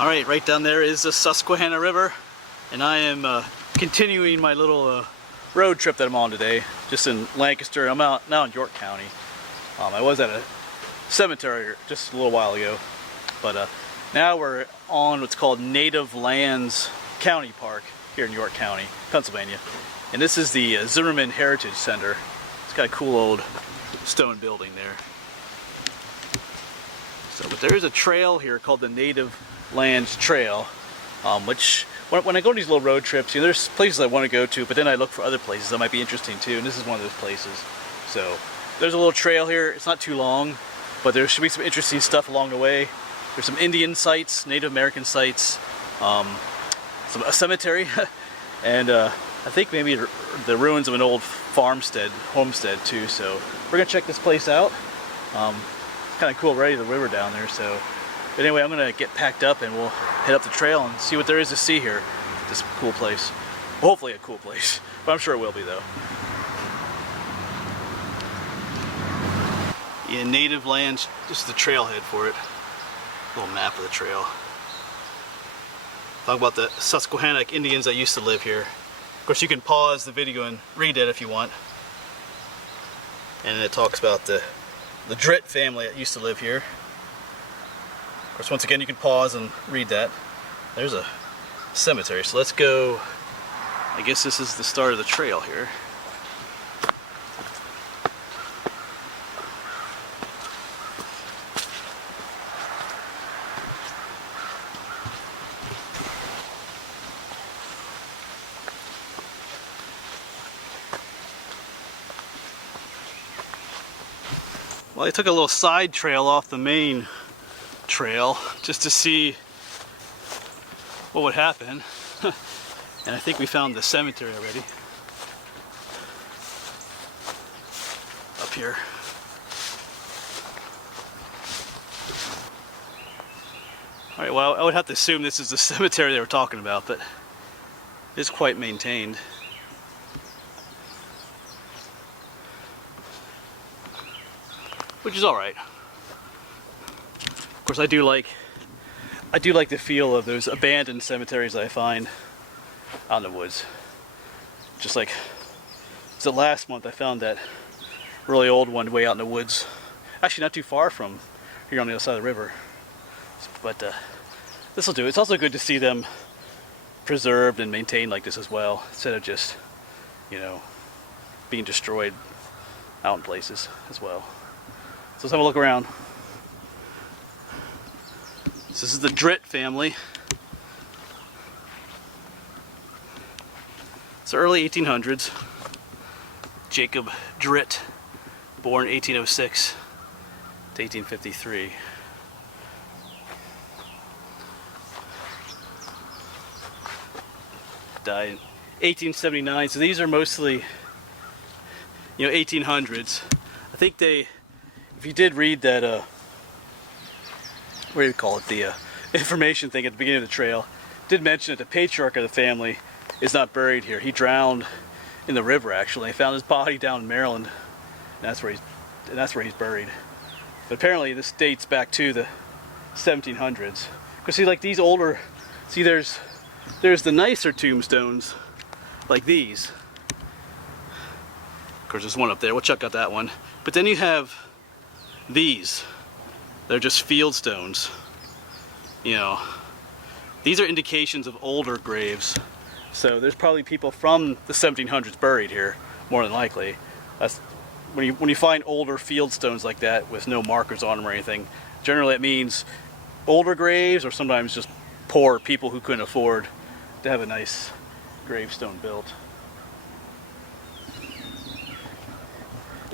Alright, right down there is the Susquehanna River, and I am continuing my little road trip that I'm on today, just in Lancaster. I'm out now in York County. I was at a cemetery just a little while ago, but now we're on what's called Native Lands County Park here in York County, Pennsylvania. And this is the Zimmerman Heritage Center. It's got a cool old stone building there. So, but there is a trail here called the Native Lands Trail, which when I go on these little road trips, you know, there's places I want to go to, but then I look for other places that might be interesting too, and this is one of those places. So there's a little trail here. It's not too long, but there should be some interesting stuff along the way. There's some Indian sites, Native American sites, a cemetery, and I think maybe the ruins of an old homestead too. So we're gonna check this place out. Kind of cool, right? The river down there. So, but anyway, I'm gonna get packed up and we'll head up the trail and see what there is to see here. This cool place. Well, hopefully a cool place, but I'm sure it will be though. Yeah, Native Lands. This is the trailhead for it. Little map of the trail. Talk about the Susquehanna Indians that used to live here. Of course, you can pause the video and read it if you want. And it talks about the Dritt family that used to live here. Of course, once again, you can pause and read that. There's a cemetery, so let's go. I guess this is the start of the trail here. Well, I took a little side trail off the main trail just to see what would happen. And I think we found the cemetery already. Up here. Alright, well, I would have to assume this is the cemetery they were talking about, but it's quite maintained. Which is all right. Of course, I do like the feel of those abandoned cemeteries that I find out in the woods. Just like, so last month I found that really old one way out in the woods. Actually, not too far from here on the other side of the river. But this will do. It's also good to see them preserved and maintained like this as well, instead of just, you know, being destroyed out in places as well. So let's have a look around. So this is the Dritt family. It's the early 1800s. Jacob Dritt, born 1806 to 1853. Died in 1879. So these are mostly, you know, 1800s. I think they, if you did read that, what do you call it, the information thing at the beginning of the trail, did mention that the patriarch of the family is not buried here. He drowned in the river, actually. They found his body down in Maryland, and that's where he's buried. But apparently this dates back to the 1700s. Because see, like these older, see there's the nicer tombstones, like these. Of course, there's one up there. We'll check out that one. But then you have these. They're just field stones. You know, these are indications of older graves. So there's probably people from the 1700s buried here, more than likely. That's when you find older field stones like that with no markers on them or anything. Generally, it means older graves, or sometimes just poor people who couldn't afford to have a nice gravestone built.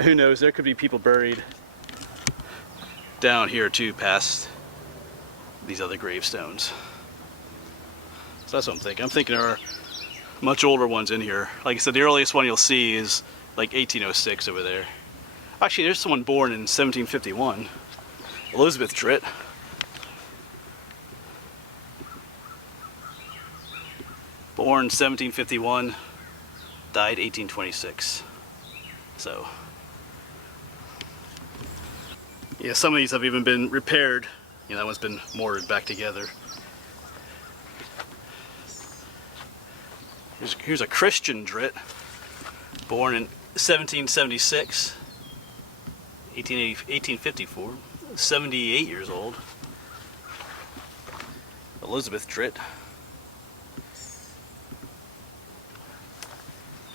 Who knows? There could be people buried down here too, past these other gravestones. So that's what I'm thinking. I'm thinking there are much older ones in here. Like I said, the earliest one you'll see is like 1806 over there. Actually, there's someone born in 1751. Elizabeth Dritt. Born 1751, died 1826. So, yeah, some of these have even been repaired. You know, that one's been mortared back together. Here's a Christian Drit, born in 1776, 1854, 78 years old. Elizabeth Drit.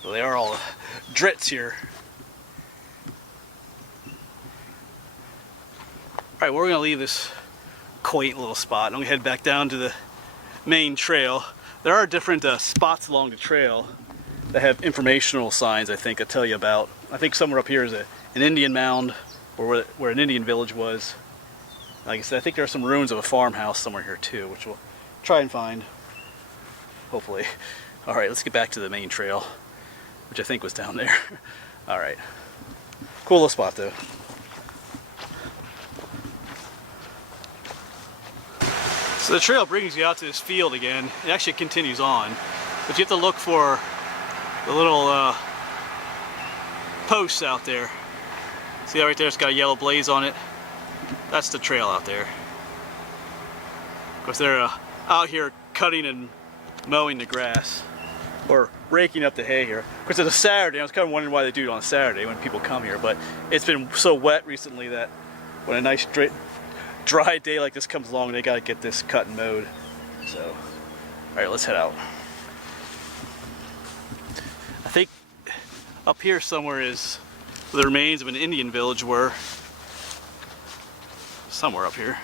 So they are all Drits here. Alright, we're going to leave this quaint little spot and we head back down to the main trail. There are different spots along the trail that have informational signs, I think, that tell you about. I think somewhere up here is an Indian mound, or where an Indian village was. Like I said, I think there are some ruins of a farmhouse somewhere here too, which we'll try and find, hopefully. Alright, let's get back to the main trail, which I think was down there. Alright. Cool little spot though. So the trail brings you out to this field again. It actually continues on, but you have to look for the little posts out there. See that right there? It's got a yellow blaze on it. That's the trail out there. Of course, they're out here cutting and mowing the grass, or raking up the hay here. Of course, it's a Saturday. I was kind of wondering why they do it on a Saturday when people come here, but it's been so wet recently that when a nice dry day like this comes along, they got to get this cut and mowed. So, all right, let's head out. I think up here somewhere is where the remains of an Indian village were. Somewhere up here.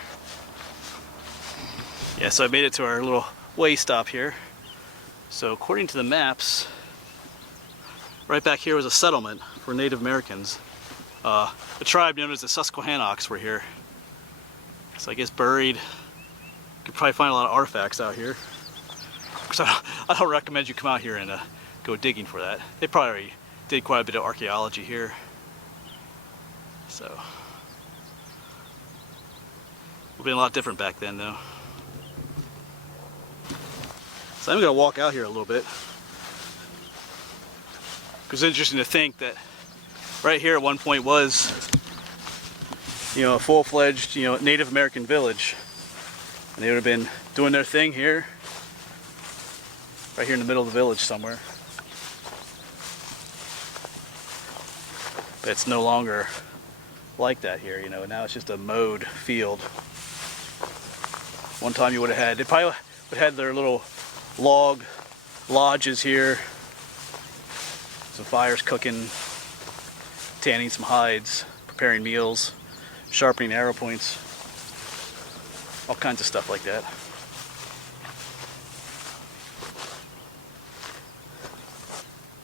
Yeah, so I made it to our little way stop here. So according to the maps, right back here was a settlement for Native Americans. The tribe known as the Susquehannocks were here. So I guess buried. You could probably find a lot of artifacts out here. So I don't recommend you come out here and go digging for that. They probably already did quite a bit of archaeology here. So it would have been a lot different back then though. So I'm going to walk out here a little bit. Because it's interesting to think that right here at one point was, you know, a full-fledged, you know, Native American village. And they would have been doing their thing here. Right here in the middle of the village somewhere. But it's no longer like that here, you know. Now it's just a mowed field. One time you would have had, they probably would have had their little log lodges here. Some fires cooking, tanning some hides, preparing meals, sharpening arrow points, all kinds of stuff like that.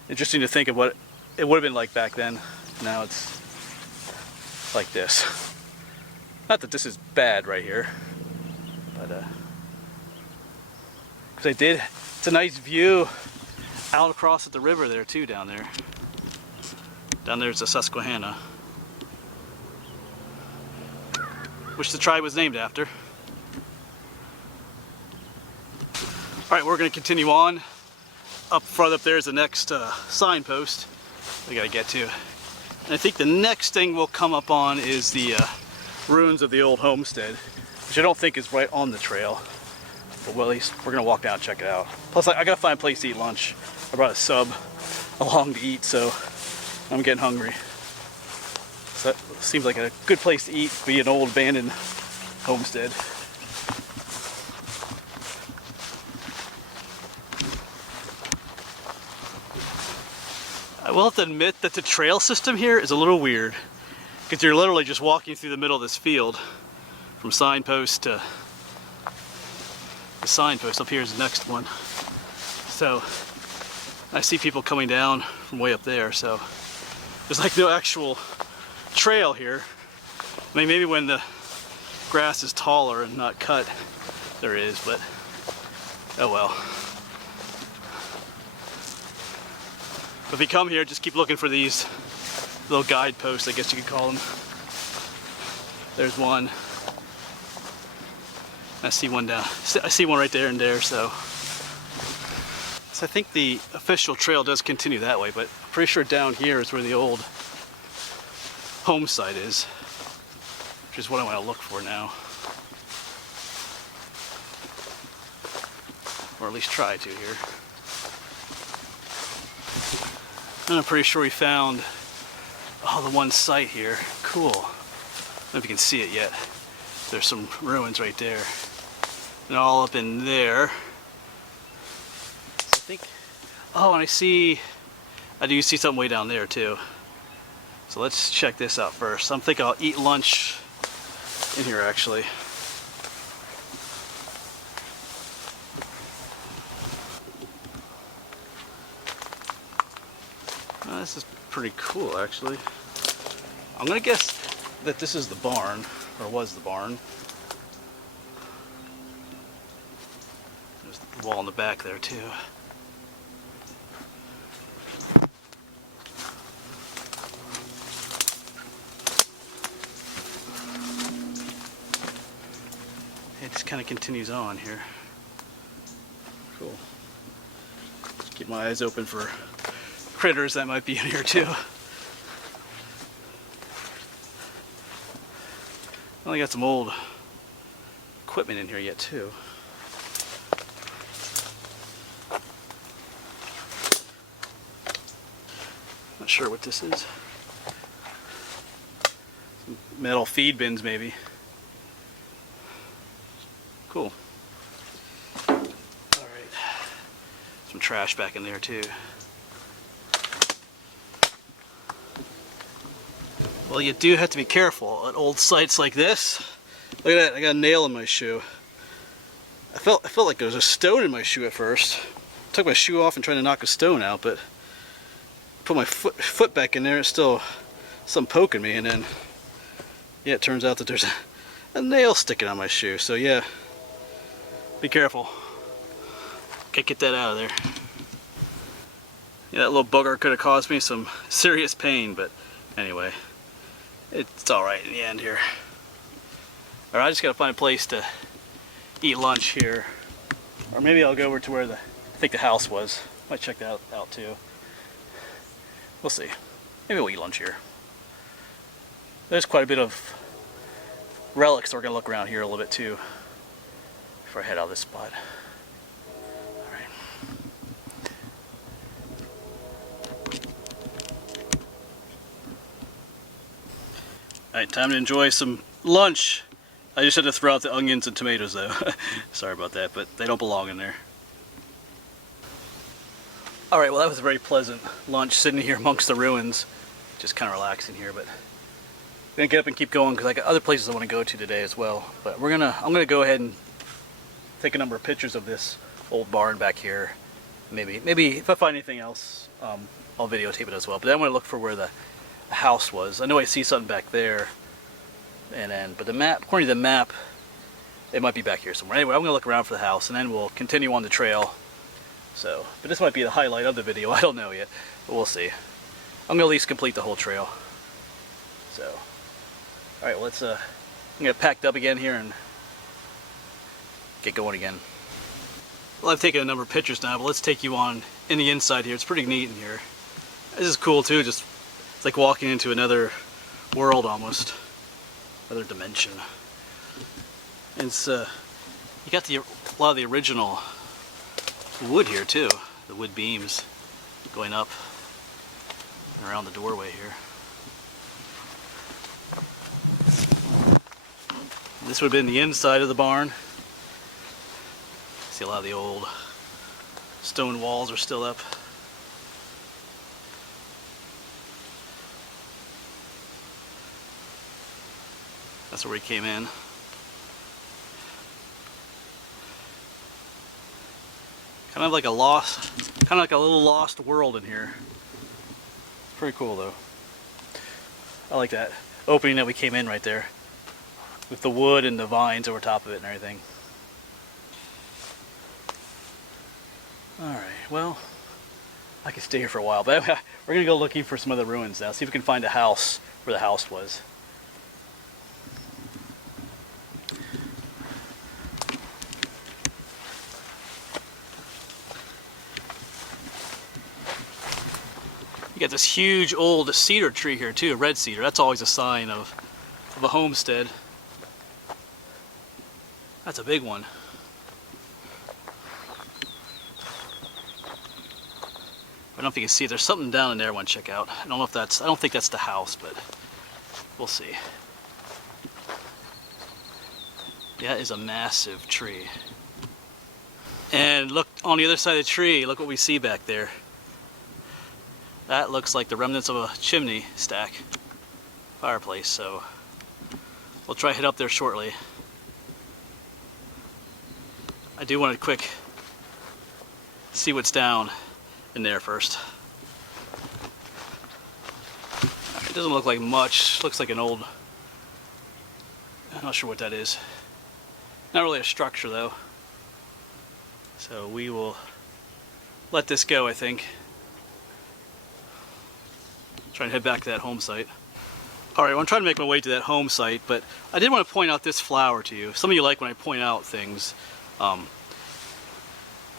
Interesting to think of what it would have been like back then. Now it's like this. Not that this is bad right here, but because they did, it's a nice view out across at the river there too, down there. Down there's the Susquehanna, which the tribe was named after. Alright, we're going to continue on. Up front up there is the next signpost we got to get to. And I think the next thing we'll come up on is the ruins of the old homestead, which I don't think is right on the trail. But well, at least we're going to walk down and check it out. Plus, I got to find a place to eat lunch. I brought a sub along to eat, so I'm getting hungry. So that seems like a good place to eat, be an old abandoned homestead. I will have to admit that the trail system here is a little weird, because you're literally just walking through the middle of this field from signpost to the signpost. Up here is the next one. So I see people coming down from way up there, so there's like no actual trail here. I mean, maybe when the grass is taller and not cut there is, but oh well. If you come here, just keep looking for these little guideposts, I guess you could call them. There's one. I see one down. I see one right there and there, so I think the official trail does continue that way, but I'm pretty sure down here is where the old home site is, which is what I want to look for now. Or at least try to here. And I'm pretty sure we found the one site here. Cool. I don't know if you can see it yet. There's some ruins right there. And all up in there. So I think, and I do see something way down there too. So let's check this out first. I'm thinking I'll eat lunch in here actually. This is pretty cool actually. I'm gonna guess that this is the barn, or was the barn. There's the wall in the back there too. It just kind of continues on here. Cool. Just keep my eyes open for critters that might be in here too. Well, I got some old equipment in here yet too. Not sure what this is. Some metal feed bins maybe. Cool. Alright. Some trash back in there too. Well, you do have to be careful at old sites like this. Look at that, I got a nail in my shoe. I felt like there was a stone in my shoe at first. Took my shoe off and tried to knock a stone out, but put my foot back in there, it's still some poking me, and then yeah, it turns out that there's a nail sticking on my shoe. So yeah, be careful. Gotta get that out of there. Yeah, that little bugger could have caused me some serious pain, but anyway. It's alright in the end here. Alright, I just gotta find a place to eat lunch here. Or maybe I'll go over to where I think the house was. Might check that out too. We'll see. Maybe we'll eat lunch here. There's quite a bit of relics, so we're gonna look around here a little bit too before I head out of this spot. Alright, time to enjoy some lunch. I just had to throw out the onions and tomatoes though. Sorry about that, but they don't belong in there. Alright, well that was a very pleasant lunch sitting here amongst the ruins. Just kind of relaxing here, but I'm going to get up and keep going because I got other places I want to go to today as well. But I'm gonna go ahead and take a number of pictures of this old barn back here. Maybe if I find anything else, I'll videotape it as well. But then I'm going to look for where the house was. I know I see something back there, but the map, according to the map, it might be back here somewhere. Anyway, I'm gonna look around for the house, and then we'll continue on the trail. So, but this might be the highlight of the video. I don't know yet, but we'll see. I'm gonna at least complete the whole trail. So, all right, well, let's. I'm gonna packed up again here and get going again. Well, I've taken a number of pictures now, but let's take you on in the inside here. It's pretty neat in here. This is cool too. Just it's like walking into another world almost, another dimension. And it's you got a lot of the original wood here too, the wood beams going up and around the doorway here. This would have been the inside of the barn. See, a lot of the old stone walls are still up. That's where we came in. Kind of like a little lost world in here. Pretty cool though. I like that opening that we came in right there, with the wood and the vines over top of it and everything. Alright, well, I could stay here for a while, but we're gonna go looking for some other ruins now, see if we can find a house where the house was. You got this huge old cedar tree here too, a red cedar. That's always a sign of a homestead. That's a big one. don't know if you can see, there's something down in there I want to check out. I don't know if that's, I don't think that's the house, but we'll see. That is a massive tree. And look on the other side of the tree, look what we see back there. That looks like the remnants of a chimney stack fireplace, so we'll try to head up there shortly. I do want to quick see what's down in there first. It doesn't look like much. Looks like an old, I'm not sure what that is. Not really a structure though. So we will let this go, I think. Try and head back to that home site. Alright, well, I'm trying to make my way to that home site, but I did want to point out this flower to you. Some of you like when I point out things.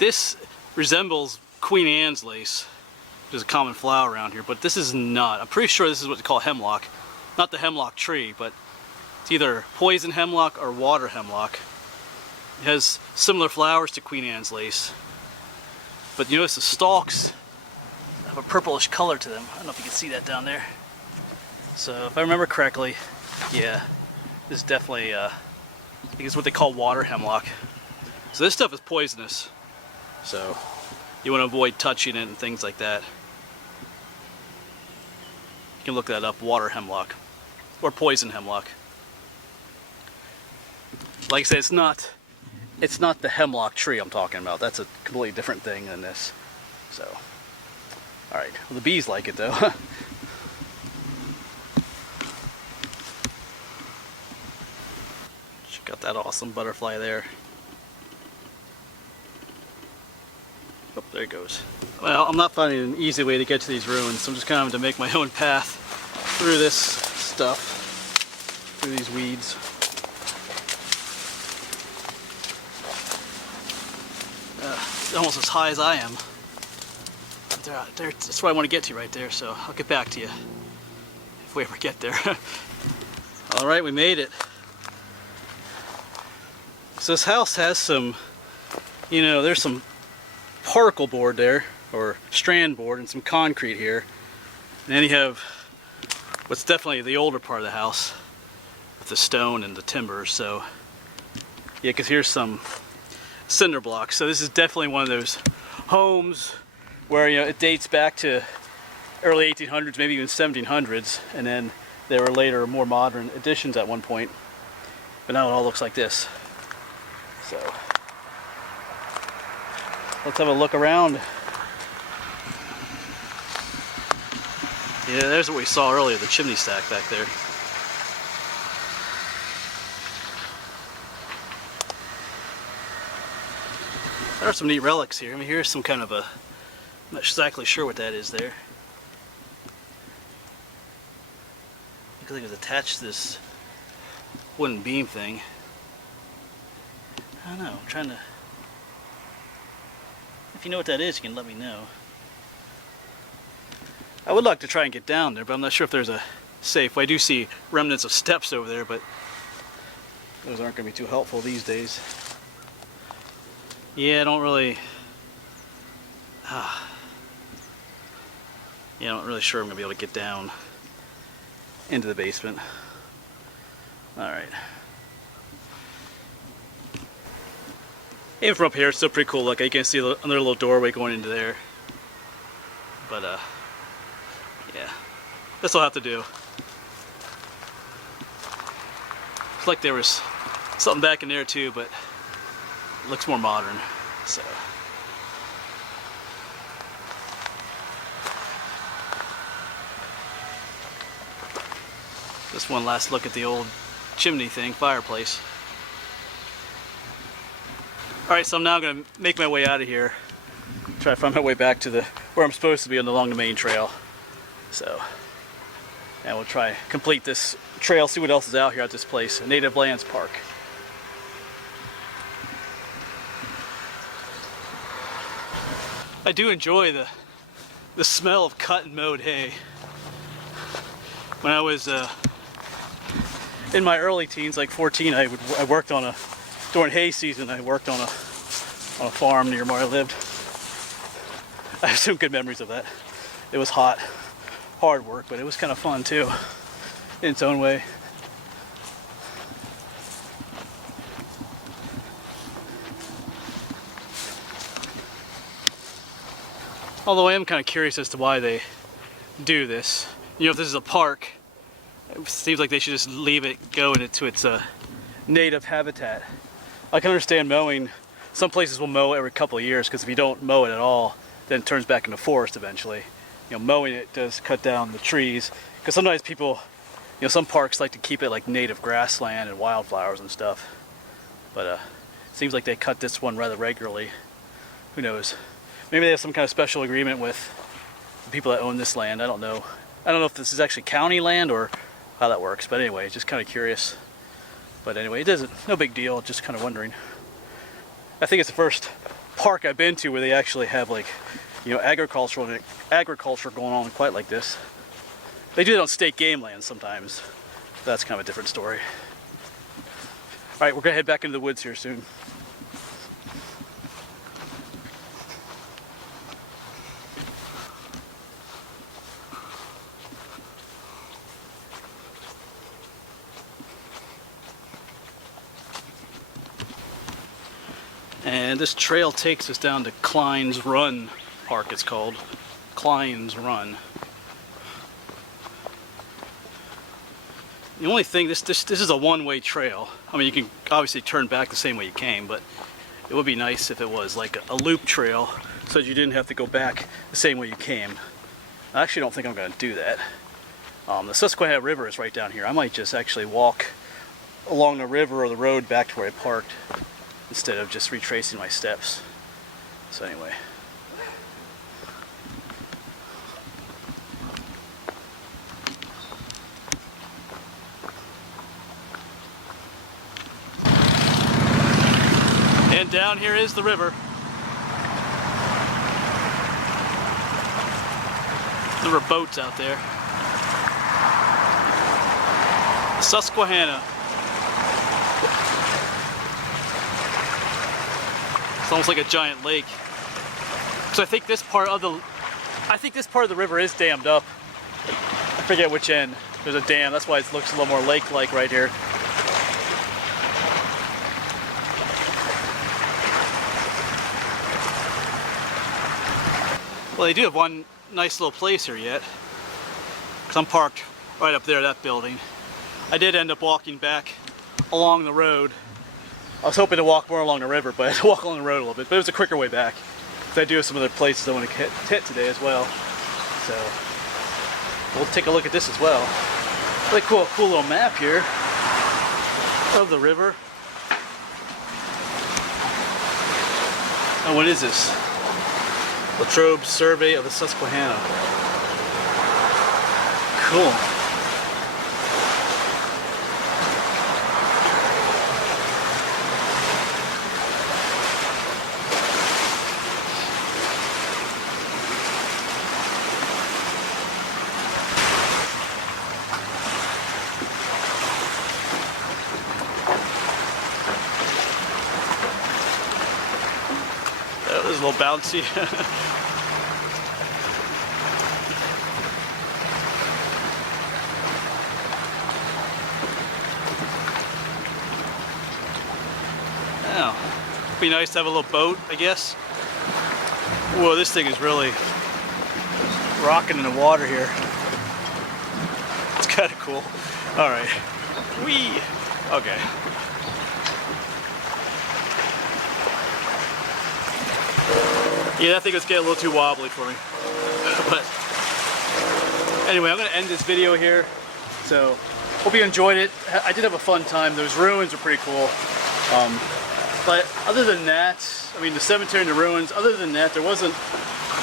This resembles Queen Anne's lace, which is a common flower around here, but this is not. I'm pretty sure this is what they call hemlock. Not the hemlock tree, but it's either poison hemlock or water hemlock. It has similar flowers to Queen Anne's lace, but you notice the stalks have a purplish color to them. I don't know if you can see that down there. So if I remember correctly, yeah, this is definitely, I think it's what they call water hemlock. So this stuff is poisonous, so you want to avoid touching it and things like that. You can look that up, water hemlock, or poison hemlock. Like I said, it's not the hemlock tree I'm talking about. That's a completely different thing than this. So, alright. Well, the bees like it though. Check out that awesome butterfly there. Oh, there it goes. Well, I'm not finding an easy way to get to these ruins, so I'm just kind of having to make my own path through this stuff, through these weeds. Almost as high as I am. There, that's where I want to get to right there, so I'll get back to you if we ever get there. Alright, we made it. So this house has some, you know, there's some particle board there, or strand board, and some concrete here. And then you have what's definitely the older part of the house, with the stone and the timber, so yeah, because here's some cinder blocks. So this is definitely one of those homes where, you know, it dates back to early 1800s, maybe even 1700s, and then there were later more modern additions at one point. But now it all looks like this. So let's have a look around. Yeah, there's what we saw earlier, the chimney stack back there. There are some neat relics here. I mean, here's some kind of a, I'm not exactly sure what that is there. Looks like it was attached to this wooden beam thing. I don't know, I'm trying to, if you know what that is, you can let me know. I would like to try and get down there, but I'm not sure if there's a safe way. I do see remnants of steps over there, but those aren't going to be too helpful these days. Yeah, I don't really, yeah, I'm not really sure I'm going to be able to get down into the basement. Alright. Even from up here, it's still pretty cool. Look, you can see another little doorway going into there. But, yeah. This will have to do. Looks like there was something back in there too, but it looks more modern, so. Just one last look at the old chimney thing, fireplace. Alright, so I'm now going to make my way out of here. Try to find my way back to where I'm supposed to be along the main trail. So, and we'll try complete this trail, see what else is out here at this place, Native Lands Park. I do enjoy the smell of cut and mowed hay. When I was in my early teens, like 14, I worked on during hay season, I worked on a farm near where I lived. I have some good memories of that. it was hot, hard work, but it was kind of fun too, in its own way. Although I am kind of curious as to why they do this. You know, if this is a park, it seems like they should just leave it go into its native habitat. I can understand mowing. Some places will mow every couple of years because if you don't mow it at all, then it turns back into forest eventually. You know, mowing it does cut down the trees because sometimes people, you know, some parks like to keep it like native grassland and wildflowers and stuff. But it seems like they cut this one rather regularly. Who knows? Maybe they have some kind of special agreement with the people that own this land. I don't know. I don't know if this is actually county land or how that works. But anyway, just kind of curious. But anyway, it doesn't. No big deal. Just kind of wondering. I think it's the first park I've been to where they actually have like, you know, agriculture going on quite like this. They do it on state game lands sometimes. That's kind of a different story. All right, we're gonna head back into the woods here soon. And this trail takes us down to Klein's Run Park, it's called. Klein's Run. The only thing, this is a one-way trail. I mean, you can obviously turn back the same way you came, but it would be nice if it was like a loop trail so that you didn't have to go back the same way you came. I actually don't think I'm going to do that. The Susquehanna River is right down here. I might just actually walk along the river or the road back to where I parked, instead of just retracing my steps. So anyway. And down here is the river. There were boats out there. Susquehanna. It's almost like a giant lake. So I think this part of the river is dammed up. I forget which end. There's a dam. That's why it looks a little more lake-like right here. Well, they do have one nice little place here yet. Because I'm parked right up there, that building. I did end up walking back along the road. I was hoping to walk more along the river, but I had to walk along the road a little bit. But it was a quicker way back. So I do have some other places I want to hit today as well. So we'll take a look at this as well. Really cool little map here of the river. Oh, what is this? Latrobe Survey of the Susquehanna. Cool. It was a little bouncy. Now, it'd be nice to have a little boat, I guess. Whoa, this thing is really rocking in the water here. It's kind of cool. All right. Whee! Okay. Yeah, that thing was getting a little too wobbly for me. But anyway, I'm going to end this video here. So, hope you enjoyed it. I did have a fun time. Those ruins are pretty cool. But other than that, I mean, the cemetery and the ruins, other than that, there wasn't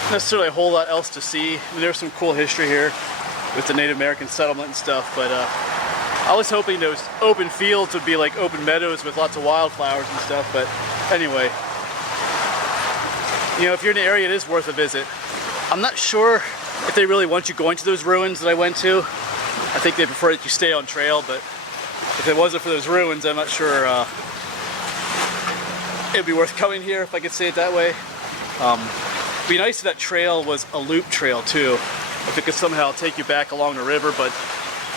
necessarily a whole lot else to see. I mean, there's some cool history here with the Native American settlement and stuff, but I was hoping those open fields would be like open meadows with lots of wildflowers and stuff, but anyway. You know, if you're in the area, it is worth a visit. I'm not sure if they really want you going to those ruins that I went to. I think they prefer that you stay on trail, but if it wasn't for those ruins, I'm not sure it'd be worth coming here, if I could say it that way. be nice if that trail was a loop trail too. If it could somehow take you back along the river, but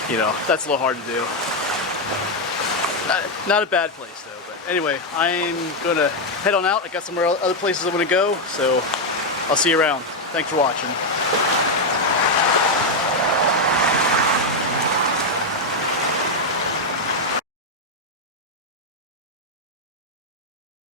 you know, that's a little hard to do. Not a bad place though, but anyway, I'm gonna head on out. I got some other places I wanna go, so I'll see you around. Thanks for watching.